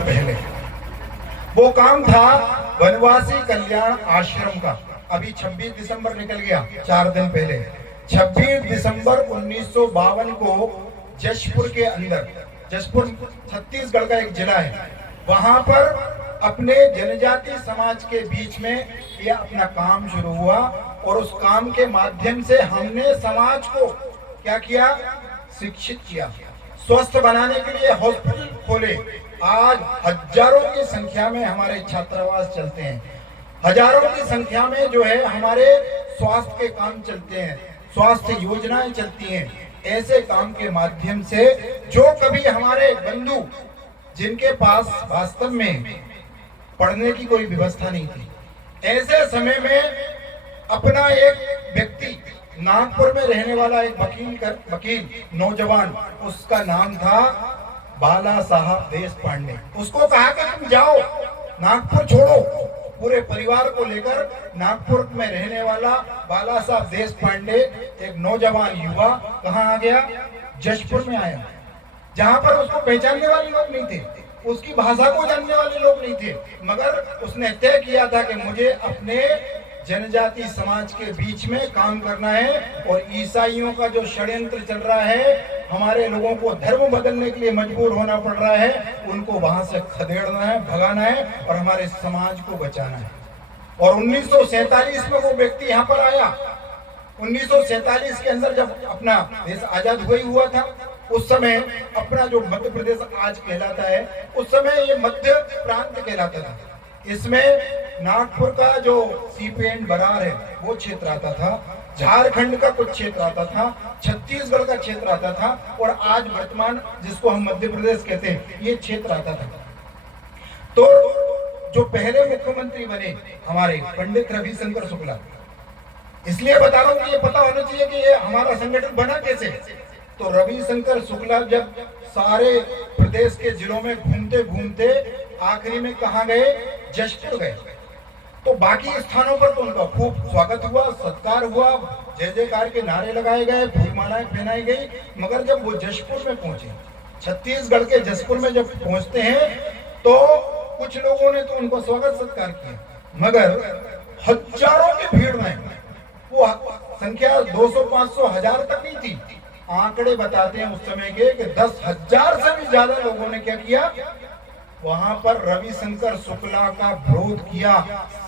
पहले। वो काम था वनवासी कल्याण आश्रम का। अभी 26 दिसंबर निकल गया, 4 दिन पहले 26 दिसंबर 1952 को जशपुर के अंदर, जशपुर छत्तीसगढ़ का एक जिला है, वहां पर अपने जनजाति समाज के बीच में यह अपना काम शुरू हुआ। और उस काम के माध्यम से हमने समाज को क्या किया, शिक्षित किया, स्वस्थ बनाने के लिए हॉस्पिटल खोले। आज हजारों की संख्या में हमारे छात्रावास चलते हैं, हजारों की संख्या में जो है हमारे स्वास्थ्य के काम चलते हैं, स्वास्थ्य योजनाएं चलती हैं। ऐसे काम के माध्यम से जो कभी हमारे बंधु जिनके पास वास्तव में पढ़ने की कोई व्यवस्था नहीं थी, ऐसे समय में अपना एक व्यक्ति, नागपुर में रहने वाला एक वकील नौजवान, उसका नाम था बाला साहब देशपांडे। उसको कहा कि तुम जाओ, नागपुर छोड़ो। पूरे परिवार को लेकर नागपुर में रहने वाला बाला साहब देशपांडे, एक नौजवान युवा, कहाँ आ गया, जशपुर में आया, जहां पर उसको पहचानने वाले लोग नहीं थे, उसकी भाषा को जानने वाले लोग नहीं थे, मगर उसने तय किया था कि मुझे अपने जनजाति समाज के बीच में काम करना है। और ईसाइयों का जो षड्यंत्र चल रहा है, हमारे लोगों को धर्म बदलने के लिए मजबूर होना पड़ रहा है, उनको वहां से खदेड़ना है, भगाना है और हमारे समाज को बचाना है। और 1947 में वो व्यक्ति यहाँ पर आया। 1947 के अंदर जब अपना देश आजाद हुआ था, उस समय अपना जो मध्य प्रदेश आज कहलाता है, उस समय ये मध्य प्रांत कहलाता था। इसमें नागपुर का जो सीपी एंड बरार है वो क्षेत्र आता था, झारखंड का कुछ क्षेत्र आता था, छत्तीसगढ़ का क्षेत्र आता था, और आज वर्तमान जिसको हम मध्य प्रदेश कहते हैं ये क्षेत्र आता था। तो जो पहले मुख्यमंत्री बने हमारे पंडित रविशंकर शुक्ला, इसलिए बता रहा हूं कि ये पता होना चाहिए कि ये हमारा संगठन बना कैसे। तो रविशंकर शुक्ला जब सारे प्रदेश के जिलों में घूमते घूमते आखिरी में कहाँ गए, जशपुर गए। तो बाकी स्थानों पर तो उनका खूब स्वागत हुआ, सत्कार हुआ, जय जयकार के नारे लगाए गए, फूलमालाएं पहनाई गई। मगर जब वो जशपुर में पहुंचे, छत्तीसगढ़ के जशपुर में जब पहुंचते हैं, तो कुछ लोगों ने तो उनको स्वागत सत्कार किया, मगर हजारों की भीड़ में, वो संख्या 200, 500, 1000 तक नहीं थी। आंकड़े बताते हैं उस समय के कि 10,000 से भी ज्यादा लोगों ने क्या किया, वहां पर रविशंकर शुक्ला का विरोध किया।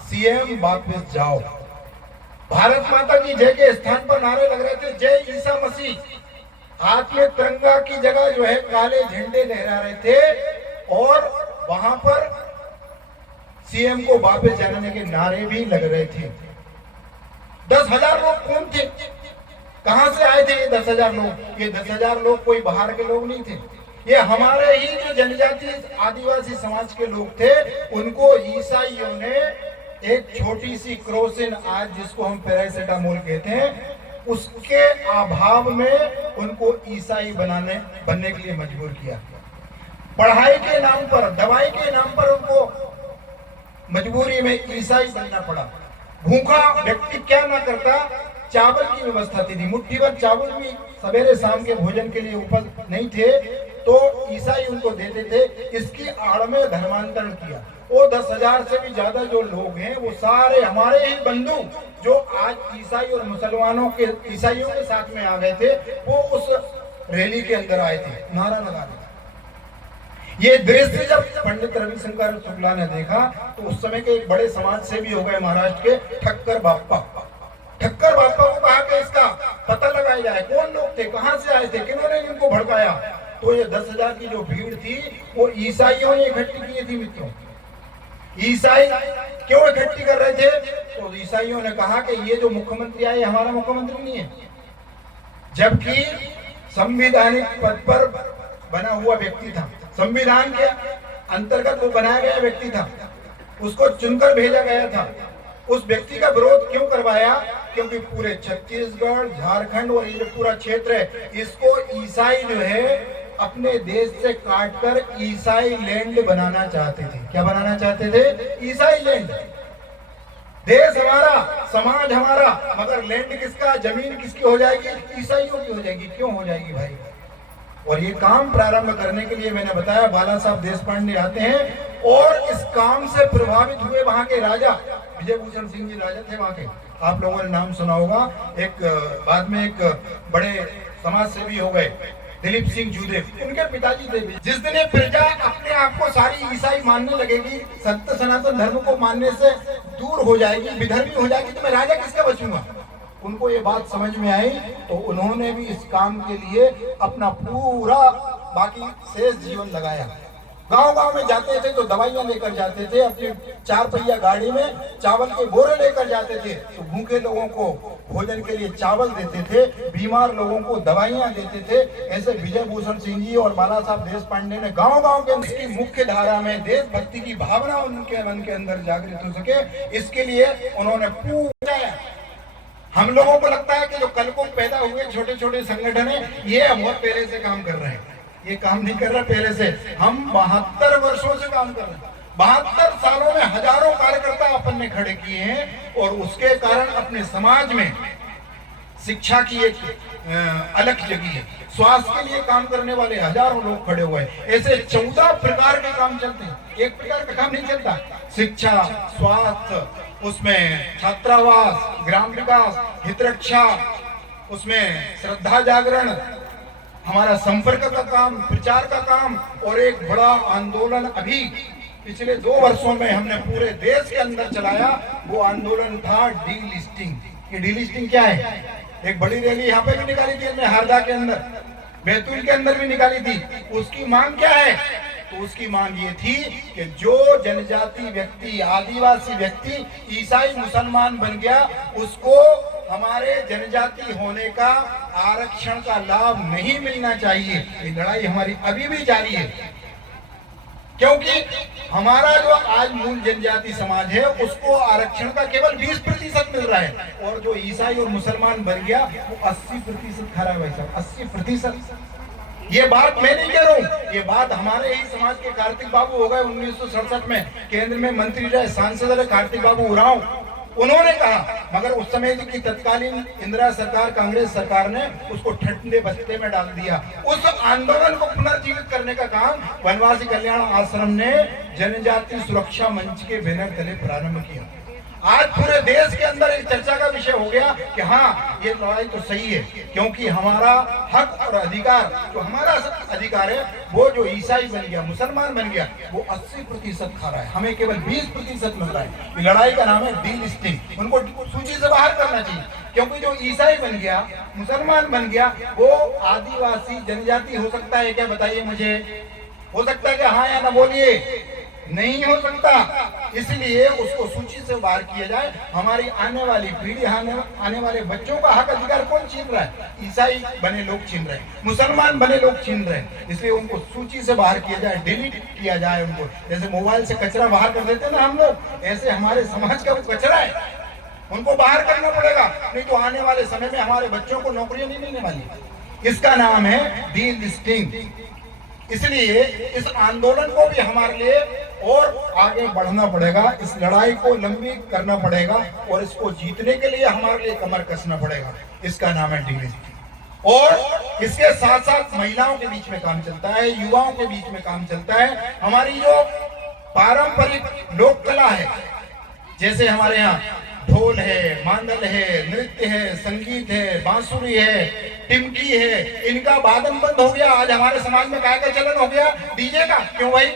सीएम वापस जाओ, भारत माता की जय के स्थान पर नारे लग रहे थे, जय ईसा मसीह। हाथ में तिरंगा की जगह जो है काले झंडे लहरा रहे थे, और वहां पर सीएम को वापस जाने के नारे भी लग रहे थे। 10,000 लोग कौन थे, कहां से आए थे ये 10,000 लोग? ये 10,000 लोग कोई बाहर के लोग नहीं थे, ये हमारे ही जो जनजाति आदिवासी समाज के लोग थे। उनको ईसाइयों ने एक छोटी सी क्रोसिन, आज जिसको हम पैरासिटामोल कहते हैं, उसके अभाव में उनको ईसाई बनने के लिए मजबूर किया। पढ़ाई के नाम पर, दवाई के नाम पर उनको मजबूरी में ईसाई बनना पड़ा। भूखा व्यक्ति क्या ना करता, चावल की व्यवस्था थी, मुट्ठी भर चावल भी सवेरे शाम के भोजन के लिए उपलब्ध नहीं थे, तो ईसाई उनको देते थे। इसकी आड़ में धर्मांतरण किया। वो 10,000 से भी ज्यादा जो लोग हैं, वो सारे हमारे ही बंधु जो आज ईसाई और मुसलमानों के, ईसाइयों के साथ में आ गए थे, वो उस रैली के अंदर आए थे नारा लगाने। ये दृश्य जब पंडित रविशंकर शुक्ला ने देखा, तो उस समय के एक बड़े समाज सेवी हो गए महाराष्ट्र के, ठक्कर बाप्पा। ठक्कर बाप्पा को कहा कि इसका पता लगाया जाए, कौन लोग थे, कहां से आए थे, किन्होंने इनको भड़काया। तो ये 10,000 की जो भीड़ थी, वो ईसाइयों ने इकट्ठी की थी। मित्रों, ईसाई क्यों इकट्ठी कर रहे थे? तो ईसाइयों ने कहा कि ये जो मुख्यमंत्री आए, हमारा मुख्यमंत्री नहीं है, जबकि संवैधानिक पद पर बना हुआ व्यक्ति था, संविधान के अंतर्गत वो बनाया गया व्यक्ति था, उसको चुनकर भेजा गया था। उस व्यक्ति का विरोध क्यों करवाया? क्योंकि पूरे छत्तीसगढ़, झारखंड और ये जो पूरा क्षेत्र है, इसको ईसाई जो है अपने देश से काटकर ईसाई लैंड बनाना चाहते थे। क्या बनाना चाहते थे? ईसाई लैंड। देश हमारा, समाज हमारा, मगर लैंड किसका, जमीन किसकी हो जाएगी? ईसाइयों की हो जाएगी। क्यों हो जाएगी भाई? और ये काम प्रारंभ करने के लिए मैंने बताया बाला साहब देशपांडे आते हैं और इस काम से प्रभावित हुए वहां के राजा विजय भूषण सिंह जी राजा थे वहां के, आप लोगों ने नाम सुना होगा। एक बाद में एक बड़े समाज सेवी हो गए दिलीप सिंह जूदेव, उनके पिताजी थे। जिस दिन ये प्रजा अपने आप को सारी ईसाई मानने लगेगी, सत्य सनातन धर्म को मानने से दूर हो जाएगी, विधर्मी हो जाएगी, तो मैं राजा किसका बचूंगा। उनको ये बात समझ में आई तो उन्होंने भी इस काम के लिए अपना पूरा बाकी शेष जीवन लगाया। गांव-गांव में जाते थे तो दवाइयां लेकर जाते थे, अपनी 4 पहिया गाड़ी में चावल के बोरे लेकर जाते थे, तो भूखे लोगों को भोजन के लिए चावल देते थे, बीमार लोगों को दवाइयां देते थे। ऐसे विजय भूषण सिंह जी और बाला साहब देशपांडे ने गांव-गांव के इसकी मुख्य धारा में देशभक्ति की भावना उनके मन के अंदर जागृत हो सके, इसके लिए उन्होंने पूरा। हम लोगों को लगता है कि जो कल को पैदा हुए छोटे छोटे संगठन है ये बहुत पहले से काम कर रहे हैं, ये काम नहीं कर रहा पहले से। हम 72 वर्षों से काम कर रहे हैं, 72 सालों में हजारों कार्यकर्ता अपन ने खड़े किए हैं और उसके कारण अपने समाज में शिक्षा की एक अलग जगह है। स्वास्थ्य के लिए काम करने वाले हजारों लोग खड़े हुए हैं। ऐसे 14 प्रकार के काम चलते हैं, एक प्रकार का काम नहीं चलता। शिक्षा, स्वास्थ्य, उसमें छात्रावास, ग्राम विकास, हित रक्षा, उसमें श्रद्धा जागरण, हमारा संपर्क का काम, प्रचार का काम, और एक बड़ा आंदोलन अभी पिछले 2 वर्षों में हमने पूरे देश के अंदर चलाया, वो आंदोलन था डीलिस्टिंग। ये डीलिस्टिंग क्या है? एक बड़ी रैली यहाँ पे भी निकाली थी हमने, हरदा के अंदर, बैतूल के अंदर भी निकाली थी। उसकी मांग क्या है? तो उसकी मांग ये थी कि जो जनजाति व्यक्ति, आदिवासी व्यक्ति ईसाई मुसलमान बन गया, उसको हमारे जनजाति होने का आरक्षण का लाभ नहीं मिलना चाहिए। ये लड़ाई हमारी अभी भी जारी है, क्योंकि हमारा जो आज मूल जनजाति समाज है उसको आरक्षण का केवल 20% मिल रहा है, और जो ईसाई और मुसलमान बन गया वो 80% खा रहा है। भाई साहब 80%। ये बात मैं नहीं कह रहा हूँ, ये बात हमारे ही समाज के कार्तिक बाबू हो गए 1967 में केंद्र में मंत्री रहे, सांसद रहे कार्तिक बाबू उरांव, उन्होंने कहा। मगर उस समय की तत्कालीन इंदिरा सरकार, कांग्रेस सरकार ने उसको ठंडे बस्ते में डाल दिया। उस आंदोलन को पुनर्जीवित करने का काम वनवासी कल्याण आश्रम ने जनजाति सुरक्षा मंच के बैनर तले प्रारंभ किया। आज पूरे देश के अंदर एक चर्चा का विषय हो गया कि हाँ ये लड़ाई तो सही है, क्योंकि हमारा हक और अधिकार, जो हमारा अधिकार है, वो जो ईसाई बन गया, मुसलमान बन गया, वो 80% खा रहा है, हमें केवल 20% मिल रहा है। ये लड़ाई का नाम है डीलिस्टिंग। उनको सूची से बाहर करना चाहिए, क्योंकि जो ईसाई बन गया, मुसलमान बन गया, वो आदिवासी जनजाति हो सकता है क्या? बताइए मुझे, हो सकता है क्या? हाँ या ना बोलिए। नहीं हो सकता, इसलिए उसको सूची से बाहर किया जाए। हमारी आने वाली पीढ़ी, आने वाले बच्चों का हक अधिकार कौन छीन रहा है? ईसाई बने लोग छीन रहे हैं, मुसलमान बने लोग छीन रहे हैं, इसलिए उनको सूची से बाहर किया जाए, डिलीट किया जाए उनको। जैसे मोबाइल से कचरा बाहर कर देते हैं ना हम लोग, ऐसे हमारे समाज का वो कचरा है, उनको बाहर करना पड़ेगा, नहीं तो आने वाले समय में हमारे बच्चों को नौकरियां नहीं मिलने वाली। इसका नाम है डीलिस्टिंग। इसलिए इस आंदोलन को भी हमारे लिए और आगे बढ़ना पड़ेगा, इस लड़ाई को लंबी करना पड़ेगा, और इसको जीतने के लिए हमारे लिए कमर कसना पड़ेगा। इसका नाम है डीलिस्टिंग। और इसके साथ साथ महिलाओं के बीच में काम चलता है, युवाओं के बीच में काम चलता है। हमारी जो पारंपरिक लोक कला है, जैसे हमारे यहाँ ढोल है, मांदल है, नृत्य है, संगीत है, बांसुरी है, टिमकी है, इनका वादन बंद हो गया। आज हमारे समाज में काय का चलन हो गया? डीजे का। क्यों भाई?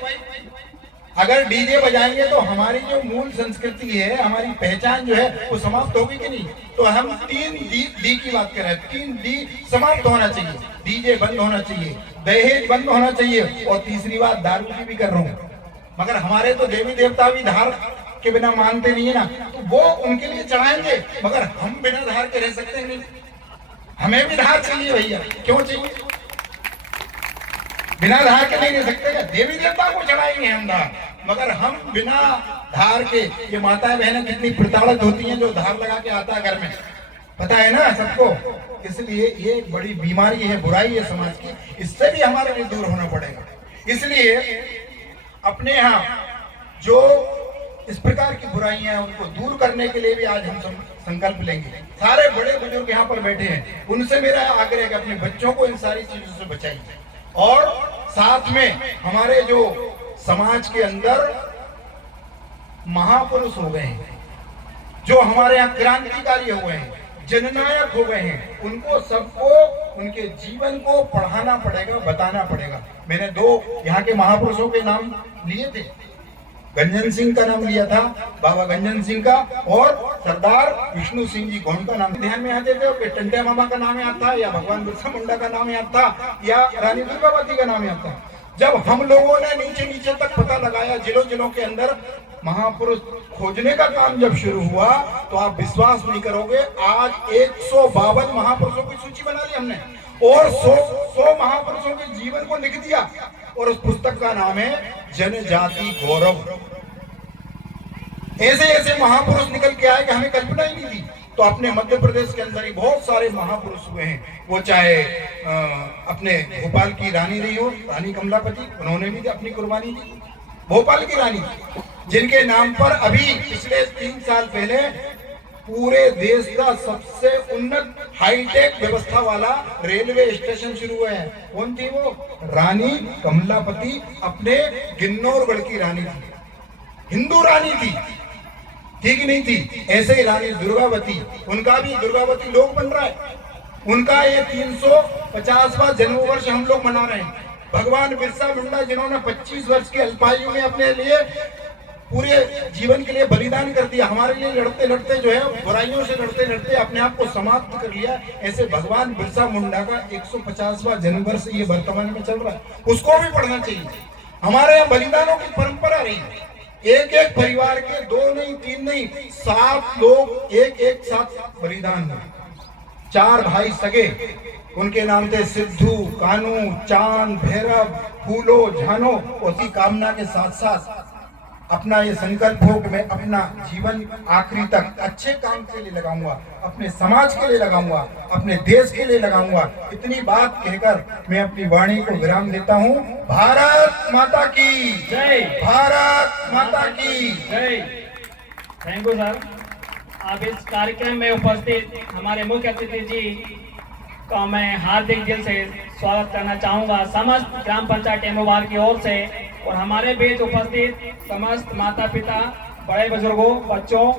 अगर डीजे बजाएंगे तो हमारी जो मूल संस्कृति है, हमारी पहचान जो है वो समाप्त होगी कि नहीं? तो हम 3 डी की बात कर रहे हैं। 3 डी समाप्त होना चाहिए। डीजे बंद होना चाहिए, दहेज बंद होना चाहिए, और तीसरी बात दारू की भी कर रहा हूँ। मगर हमारे तो देवी देवता भी धार के बिना मानते नहीं है ना, तो वो उनके लिए चढ़ाएंगे, मगर हम बिना धार के रह सकते नहीं। हमें भी धार चाहिए भैया। क्यों चाहिए? बिना धार के नहीं रह सकते क्या? देवी देवता को चढ़ाएंगे हम धार, मगर हम बिना धार के। ये माताएं बहनें कितनी प्रताड़ित होती हैं जो धार लगा के आता है घर में, पता है ना सबको। इसलिए ये एक बड़ी बीमारी है, बुराई है समाज की, इससे भी हमारे लिए दूर होना पड़ेगा। इसलिए अपने यहाँ जो इस प्रकार की बुराइयां हैं उनको दूर करने के लिए भी आज हम संकल्प लेंगे। सारे बड़े बुजुर्ग यहाँ पर बैठे हैं, उनसे मेरा आग्रह है कि अपने बच्चों को इन सारी चीजों से बचाइए। और साथ में हमारे जो समाज के अंदर महापुरुष हो गए हैं, जो हमारे यहाँ क्रांतिकारी हुए हैं, जननायक हो गए हैं, उनको सबको उनके जीवन को पढ़ाना पड़ेगा, बताना पड़ेगा। मैंने 2 यहाँ के महापुरुषों के नाम लिए थे, गंजन सिंह का नाम लिया था, बाबा गंजन सिंह का, और सरदार विष्णु सिंह जी गौंड का नाम ध्यान में आते थे। टंटे मामा का नाम याद था, या भगवान बिरसा मुंडा का नाम याद था, या रानी दुर्गावती का नाम याद था। जब हम लोगों ने नीचे नीचे तक पता लगाया, जिलों जिलों के अंदर महापुरुष खोजने का काम जब शुरू हुआ, तो आप विश्वास नहीं करोगे, आज 152 महापुरुषों की सूची बना ली हमने, और 100 महापुरुषों के जीवन को लिख दिया, और उस पुस्तक का नाम है जनजाति गौरव। ऐसे ऐसे महापुरुष निकल के आए कि हमें कल्पना ही नहीं थी। तो अपने मध्य प्रदेश के अंदर ही बहुत सारे महापुरुष हुए हैं, वो चाहे अपने भोपाल की रानी रही हो, रानी कमलापति, उन्होंने भी अपनी कुर्बानी दी, भोपाल की रानी, जिनके नाम पर अभी पिछले 3 साल पहले पूरे देश का सबसे उन्नत हाईटेक व्यवस्था वाला रेलवे स्टेशन शुरू हुआ है। कौन थी वो? रानी कमलापति, अपने गिन्नौरगढ़ की रानी थी, हिंदू रानी थी, ठीक नहीं थी। ऐसे ही रानी दुर्गावती, उनका भी दुर्गावती लोक बन रहा है, उनका ये 350वां जन्म वर्ष हम लोग मना रहे हैं। भगवान बिरसा मुंडा, जिन्होंने 25 वर्ष की अल्पायु में अपने लिए पूरे जीवन के लिए बलिदान कर दिया, हमारे लिए लड़ते लड़ते जो है, बुराइयों से लड़ते लड़ते अपने आप को समाप्त कर लिया, ऐसे भगवान बिरसा मुंडा का 150वां जन्म वर्ष ये वर्तमान में चल रहा है, उसको भी पढ़ना चाहिए। हमारे यहाँ बलिदानों की परंपरा रही है, एक एक परिवार के 2 नहीं 3 नहीं 7 लोग एक साथ बलिदान हुए। 4 भाई सगे, उनके नाम थे सिद्धू, कानू, चांद, भैरव, फूलो, झानो। उसी कामना के साथ साथ अपना ये संकल्प हो कि मैं अपना जीवन आखिरी तक अच्छे काम के लिए लगाऊंगा, अपने समाज के लिए लगाऊंगा, अपने देश के लिए लगाऊंगा। इतनी बात कहकर मैं अपनी वाणी को विराम देता हूँ। भारत माता की जय, भारत माता की जय। Thank you sir. आप इस कार्यक्रम में उपस्थित हमारे मुख्य अतिथि जी का मैं हार्दिक दिल से स्वागत करना चाहूँगा, समस्त ग्राम पंचायत टेमोवार की ओर से, और हमारे बीच उपस्थित समस्त माता पिता, बड़े बुजुर्गों, बच्चों,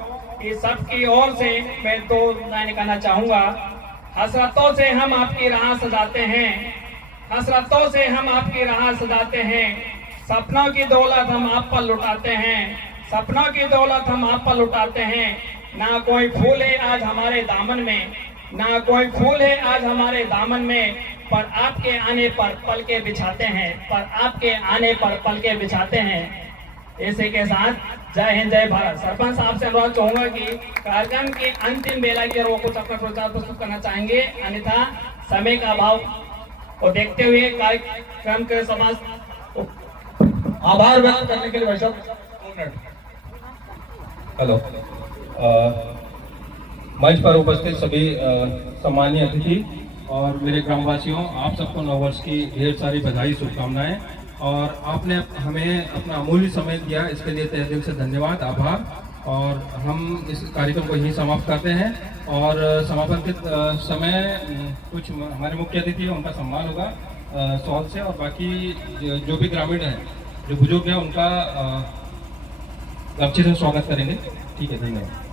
इस सब की ओर से मैं 2 लाइन कहना चाहूँगा। हसरतों से हम आपकी राह सजाते हैं, हसरतों से हम आपकी राह सजाते हैं, सपनों की दौलत हम आप पर लुटाते हैं, सपनों की दौलत हम आप पर लुटाते हैं। ना कोई फूल है आज हमारे दामन में, ना कोई फूल है आज हमारे दामन में, पर आपके आने पर पल के बिछाते हैं, पर आपके आने पर पल के बिछाते हैं। इसी के साथ जय हिंद, जय भारत। सरपंच साहब से अनुरोध चाहूंगा कि कार्यक्रम के अंतिम बेला की ओर कुछ अपना प्रचार प्रस्तुत करना चाहेंगे, अन्यथा समय का अभाव को देखते हुए कार्यक्रम के समस्त आभार व्यक्त करने के लिए वैसे हेलो, मंच पर उपस्थित सभी सम्मानीय अतिथि और मेरे ग्रामवासियों, आप सबको नववर्ष की ढेर सारी बधाई, शुभकामनाएं। और आपने हमें अपना अमूल्य समय दिया, इसके लिए तहे दिल से धन्यवाद, आभार। और हम इस कार्यक्रम को यहीं समाप्त करते हैं, और समापन के समय कुछ हमारे मुख्य अतिथि हैं, उनका सम्मान होगा सॉल से, और बाकी जो भी ग्रामीण हैं, जो बुजुर्ग हैं, उनका अच्छे से स्वागत करेंगे। ठीक है, धन्यवाद।